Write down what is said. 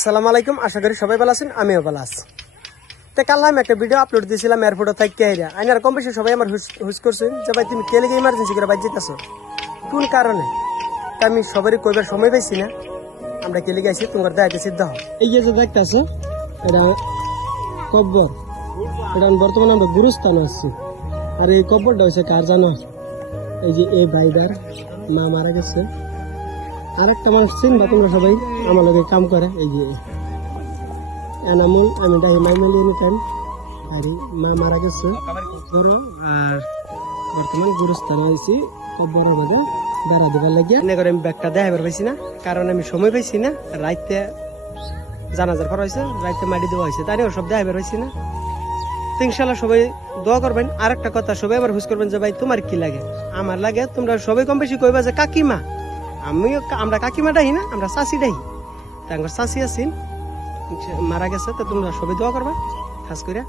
আসসালামু আলাইকুম, আশা করি সবাই ভালো আছেন, আমিও ভালো আছি। তো কাল আমি একটা ভিডিও আপলোড দিয়েছিলাম এয়ারপোর্টে থাকি আইরা আইনার কম বেশি সবাই আমার হুস করছেন যে ভাই তুমি কে লেগে ইমার্জেন্সি করে বাইর যেতেছো, কোন কারণে। তা আমি সবারই কইবার সময় পাইছি না, আমরা কে লেগে আইছি তোমার দেখাতে সিদ্ধ হও। এই যে দেখতেছো এটা কব্বর, এটা বর্তমানে আমরা গুরুস্থান আসছি। আর এই কব্বরটা হয়েছে কার জানো? এই যে এই ভাইবার মা মারা গেছে। আর একটা মানুষ চিনবা তোমরা সবাই, আমার লগে কাম করে, এই যে এনামুল, আমি ডাহি মাইমেলি নিতেন। আর মা মারা গেছে ধরো, আর বর্তমান গুরুস্থান হয়েছি কব্বরের মাঝে বেড়া দিবার লাগিয়া। এনে করে আমি ব্যাগটা দেখাবার পাইছি না, কারণ আমি সময় পাইছি না। রাইতে জানাজার পর হয়েছে, রাইতে মাটি দেওয়া হয়েছে, তাই সব দেখাবার পাইছি না। তো ইনশাল্লাহ সবাই দোয়া করবেন। আর একটা কথা, সবাই আবার হুস করবেন যে ভাই তোমার কি লাগে। আমার লাগে তোমরা সবাই কম বেশি কইবা যে কাকিমা। আমরা কাকিমা ডাহি না, আমরা চাষি ডাহি। তাঙ্গর চাষি আছেন, মারা গেছে। তো তোমরা সবাই দোয়া করবা খাস করে।